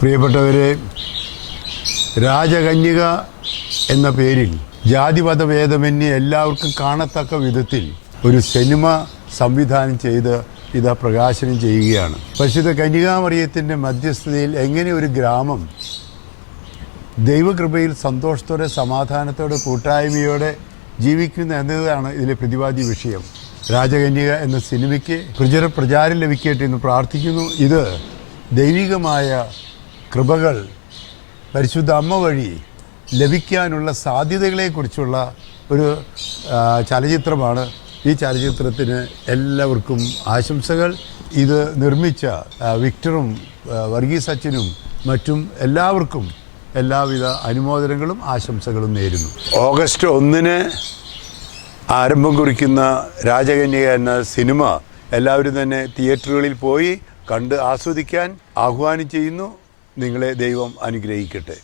പ്രിയപ്പെട്ടവരെ, രാജകന്യക എന്ന പേരിൽ ജാതിമതഭേദമന്യേ എല്ലാവർക്കും കാണത്തക്ക വിധത്തിൽ ഒരു സിനിമ സംവിധാനം ചെയ്ത് ഇത് പ്രകാശനം ചെയ്യുകയാണ്. പരിശുദ്ധ കന്യകാമറിയത്തിൻ്റെ മധ്യസ്ഥതയിൽ എങ്ങനെ ഒരു ഗ്രാമം ദൈവകൃപയിൽ സന്തോഷത്തോടെ സമാധാനത്തോടെ കൂട്ടായ്മയോടെ ജീവിക്കുന്നു എന്നതാണ് ഇതിലെ പ്രതിപാദ്യ വിഷയം. രാജകന്യക എന്ന സിനിമയ്ക്ക് പ്രചാരം ലഭിക്കട്ടെ എന്ന് പ്രാർത്ഥിക്കുന്നു. ഇത് ദൈവികമായ കൃപകൾ പരിശുദ്ധ അമ്മ വഴി ലഭിക്കാനുള്ള സാധ്യതകളെക്കുറിച്ചുള്ള ഒരു ചലച്ചിത്രമാണ്. ഈ ചലച്ചിത്രത്തിന് എല്ലാവർക്കും ആശംസകൾ. ഇത് നിർമ്മിച്ച വിക്ടറും വർഗീസ് അച്ഛനും മറ്റും എല്ലാവർക്കും എല്ലാവിധ അനുമോദനങ്ങളും ആശംസകളും നേരുന്നു. ഓഗസ്റ്റ് 1 ആരംഭം കുറിക്കുന്ന രാജകന്യക എന്ന സിനിമ എല്ലാവരും തന്നെ തിയേറ്ററുകളിൽ പോയി കണ്ട് ആസ്വദിക്കാൻ ആഹ്വാനം ചെയ്യുന്നു. നിങ്ങളെ ദൈവം അനുഗ്രഹിക്കട്ടെ.